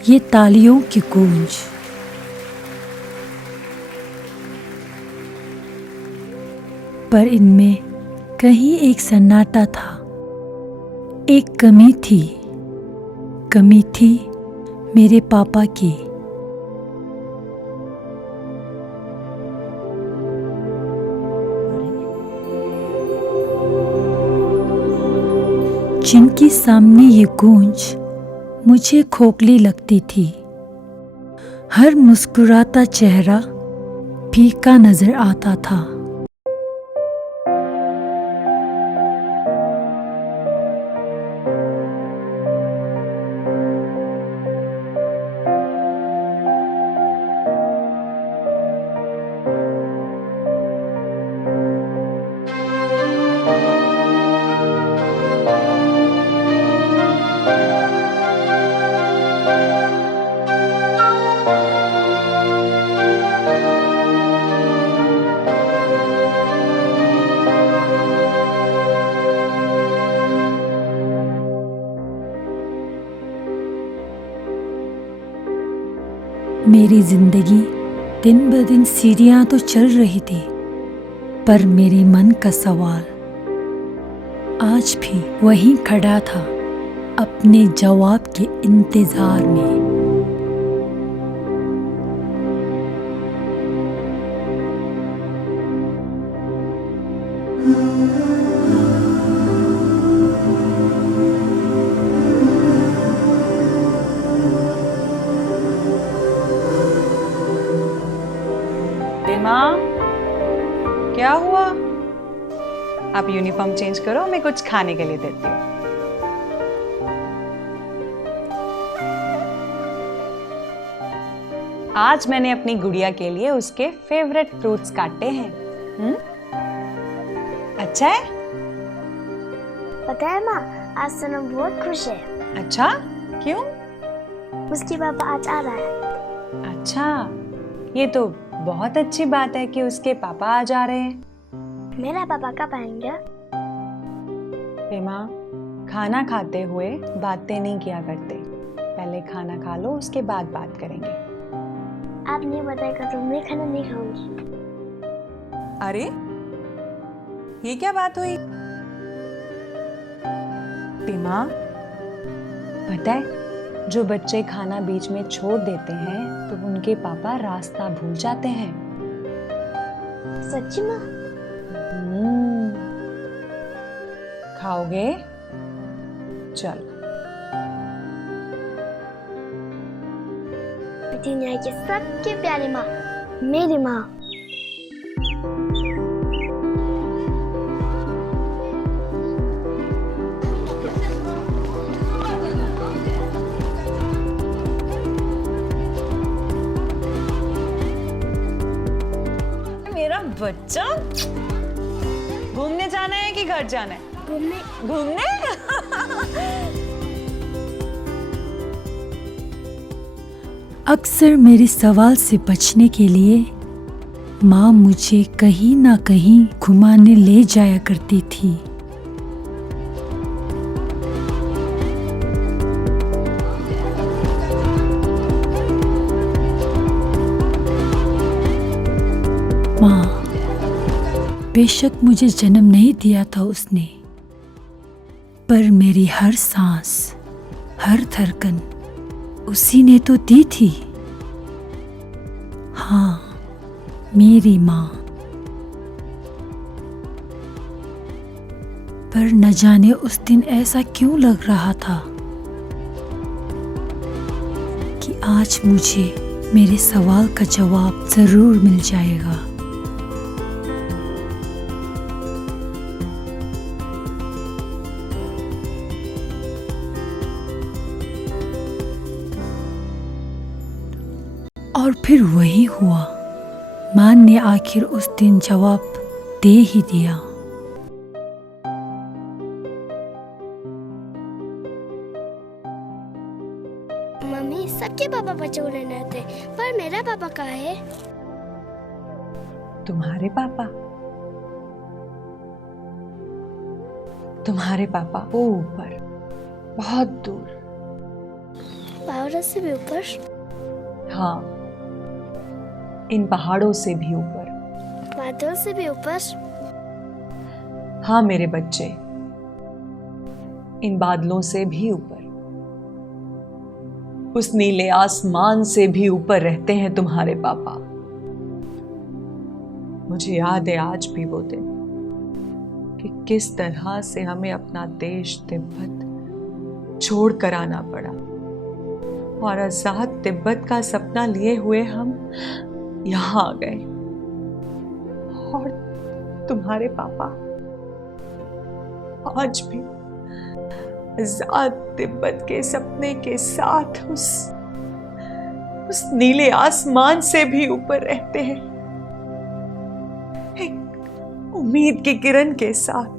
ये तालियों की गूंज। पर इनमें कहीं एक सन्नाटा था। एक कमी थी मेरे पापा की। जिनकी सामने ये गूंज मुझे खोखली लगती थी। हर मुस्कुराता चेहरा फीका नजर आता था। मेरी जिंदगी दिन ब दिन सीढ़ियां तो चल रही थी, पर मेरे मन का सवाल आज भी वहीं खड़ा था, अपने जवाब के इंतजार में। माँ, क्या हुआ? आप यूनिफॉर्म चेंज करो, मैं कुछ खाने के लिए देती हूँ। आज मैंने अपनी गुड़िया के लिए उसके फेवरेट फ्रूट्स काटे हैं। अच्छा है? पता है माँ, आज सनम बहुत खुश है। अच्छा, क्यों? उसकी पापा आज आ रहा है। अच्छा, ये तो बहुत अच्छी बात है कि उसके पापा आज आ रहे हैं। मेरा पापा कब आएंगे? पेमा, खाना खाते हुए बातें नहीं किया करते। पहले खाना खा लो, उसके बाद बात करेंगे। आप नहीं बताएगा तो मैं खाना नहीं खाऊंगी। अरे, ये क्या बात हुई? पेमा, पता है, जो बच्चे खाना बीच में छोड़ देते हैं तो उनके पापा रास्ता भूल जाते हैं। सच्ची माँ? खाओगे? चलो। दुनिया की सबसे प्यारी माँ, मेरी माँ। मेरा बच्चा, घूमने जाना है कि घर जाना है? घूमने? अक्सर मेरे सवाल से बचने के लिए माँ मुझे कहीं ना कहीं घुमाने ले जाया करती थी। माँ, बेशक मुझे जन्म नहीं दिया था उसने, पर मेरी हर सांस, हर धड़कन उसी ने तो दी थी। हाँ, मेरी माँ। पर न जाने उस दिन ऐसा क्यों लग रहा था कि आज मुझे मेरे सवाल का जवाब जरूर मिल जाएगा। और फिर वही हुआ। माँ ने आखिर उस दिन जवाब दे ही दिया। मम्मी, सबके पापा बचौने थे, पर मेरा पापा कहाँ है? तुम्हारे पापा? तुम्हारे पापा वो ऊपर, बहुत दूर। और पहाड़ों से भी ऊपर? हाँ, इन पहाड़ों से भी ऊपर। बादल से भी ऊपर? हाँ मेरे बच्चे, इन बादलों से भी ऊपर, उस नीले आसमान से भी ऊपर रहते हैं तुम्हारे पापा। मुझे याद है आज भी वो दिन कि किस तरह से हमें अपना देश तिब्बत छोड़ कर आना पड़ा और आजाद तिब्बत का सपना लिए हुए हम यहां आ गए। और तुम्हारे पापा आज भी आजाद तिब्बत के सपने के साथ उस नीले आसमान से भी ऊपर रहते हैं, एक उम्मीद की किरण के साथ,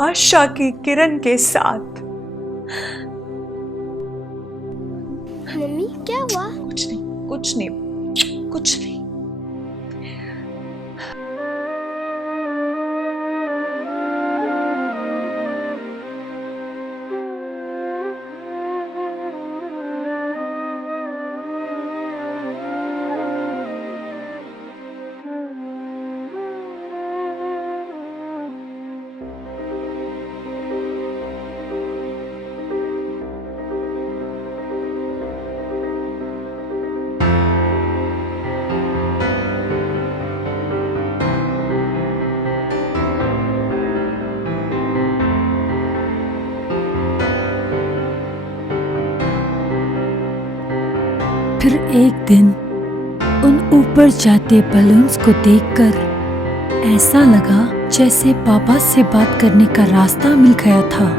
आशा की किरण के साथ। मम्मी क्या हुआ? कुछ नहीं, कुछ नहीं, कुछ नहीं। फिर एक दिन उन ऊपर जाते बलून्स को देखकर ऐसा लगा जैसे पापा से बात करने का रास्ता मिल गया था।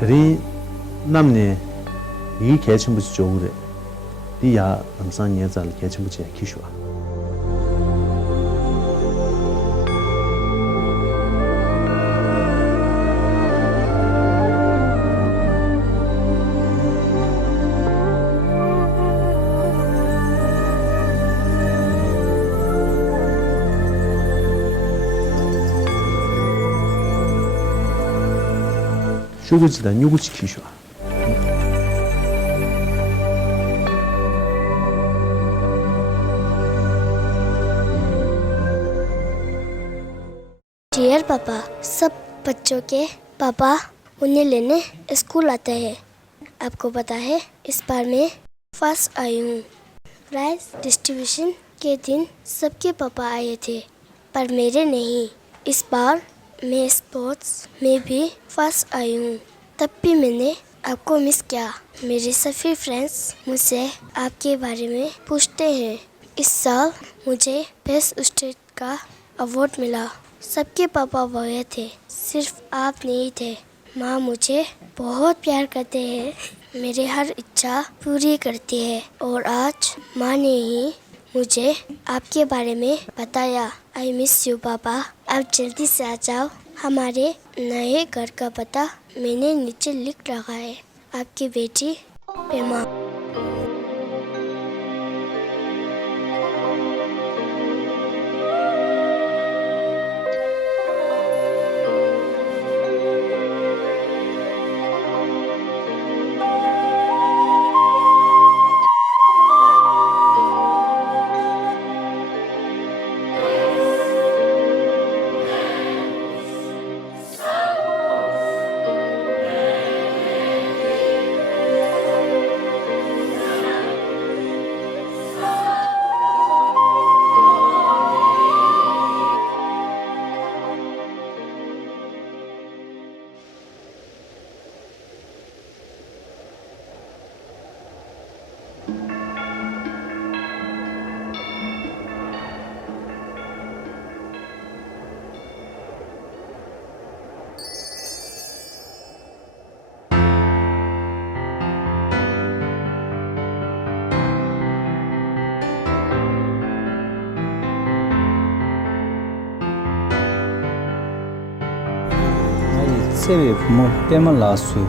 Tari namne 이 개침부지 좋으래. 이야 남산 예잘 개침부지 기슈아. 죽을지다 누구지 기슈아. डियर पापा, सब बच्चों के पापा उन्हें लेने स्कूल आते हैं। आपको पता है इस बार मैं फर्स्ट आई हूँ। प्राइज डिस्ट्रीब्यूशन के दिन सबके पापा आए थे पर मेरे नहीं। इस बार मैं स्पोर्ट्स में भी फर्स्ट आई हूँ, तब भी मैंने आपको मिस किया। मेरे सभी फ्रेंड्स मुझसे आपके बारे में पूछते हैं। इस साल मुझे बेस्ट स्टेट का अवार्ड मिला। सबके पापा वह थे, सिर्फ आप नहीं थे। माँ मुझे बहुत प्यार करते हैं, मेरे हर इच्छा पूरी करती है और आज माँ ने ही मुझे आपके बारे में बताया। आई मिस यू पापा, आप जल्दी से आ जाओ। हमारे नए घर का पता मैंने नीचे लिख रखा है। आपकी बेटी पेमा। 세베 부모 빼말라수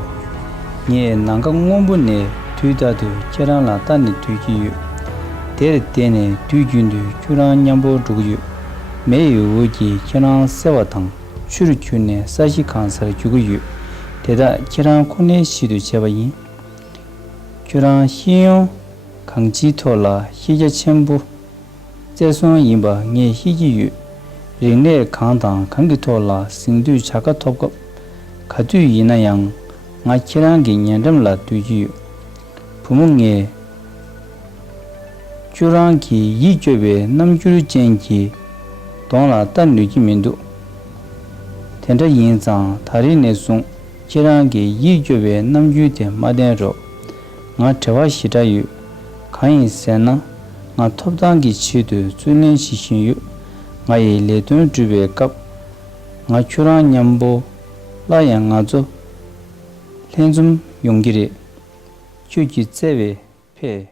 예 난가 ngombu네 뒤다도 계란라 단니 뒤기유 데르테네 뒤균도 주란 냠보 두기유 매요지 계란 세와당 추르큐네 사시 칸사르 주기유 대다 계란 코네 시도 제바이 주란 희용 강지토라 희제 첨부 제손 임바 예 희기유 링내 강당 강기토라 신두 자가 톱급 가두 이나양 나키랑게 년점라 두지 부몽에 주랑기 이쪽에 남주르 쟁기 동라 단류지민도 텐저 인상 다리내송 지랑게 이쪽에 남주대 마덴로 나 저와시다유 가인세나 나 톱당기 치도 줄렌시신유 나의 레돈 주베 갑나 주랑 냠보 라양 아주 렌좀 용기리 휴지 제외 폐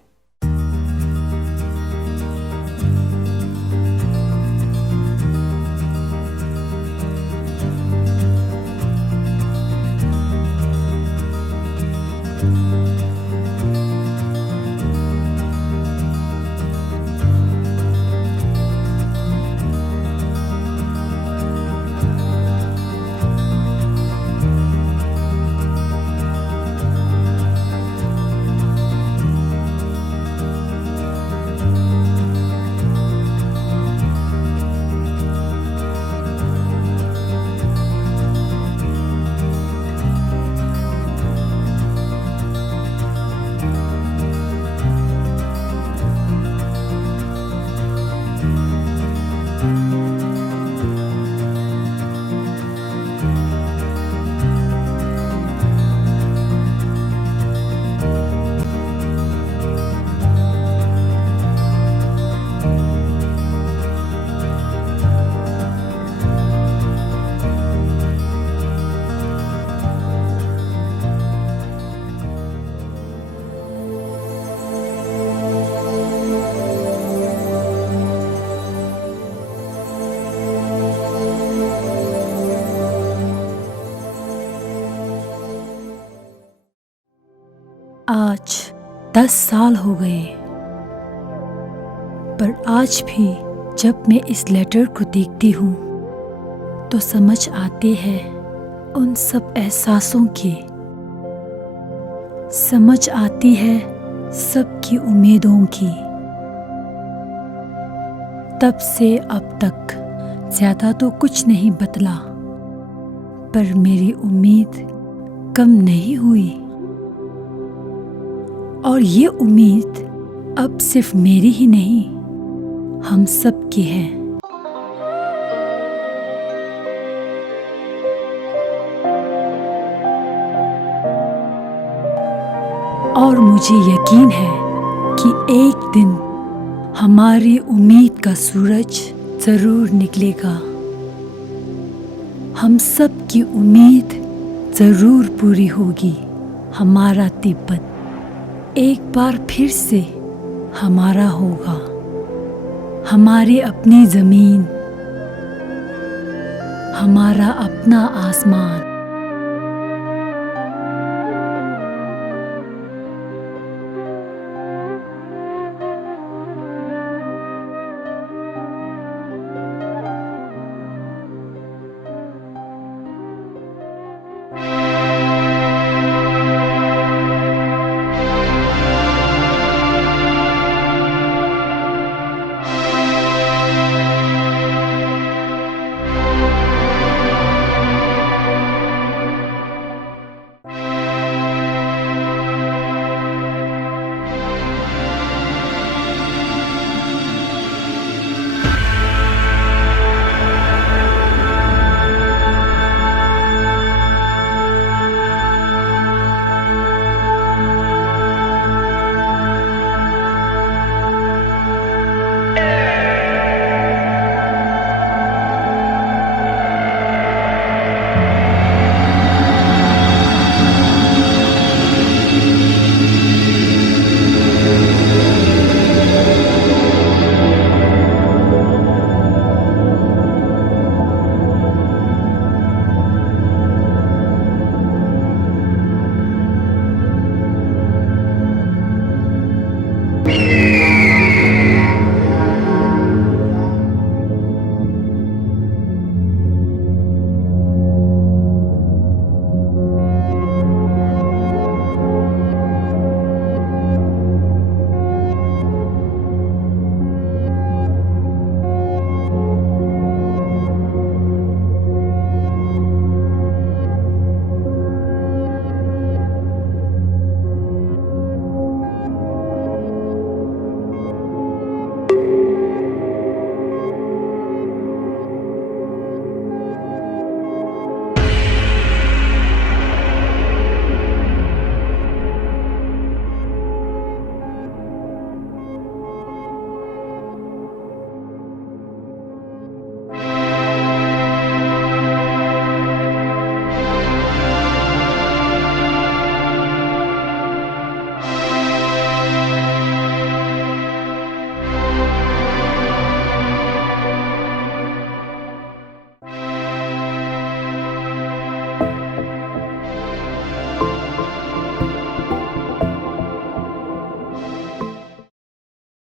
आज 10 साल हो गए, पर आज भी जब मैं इस लेटर को देखती हूँ तो समझ आते हैं उन सब एहसासों की, समझ आती है सबकी उम्मीदों की। तब से अब तक ज्यादा तो कुछ नहीं बदला, पर मेरी उम्मीद कम नहीं हुई। और ये उम्मीद अब सिर्फ मेरी ही नहीं, हम सब की है। और मुझे यकीन है कि एक दिन हमारी उम्मीद का सूरज जरूर निकलेगा। हम सब की उम्मीद जरूर पूरी होगी। हमारा तिब्बत एक बार फिर से हमारा होगा। हमारी अपनी जमीन, हमारा अपना आसमान।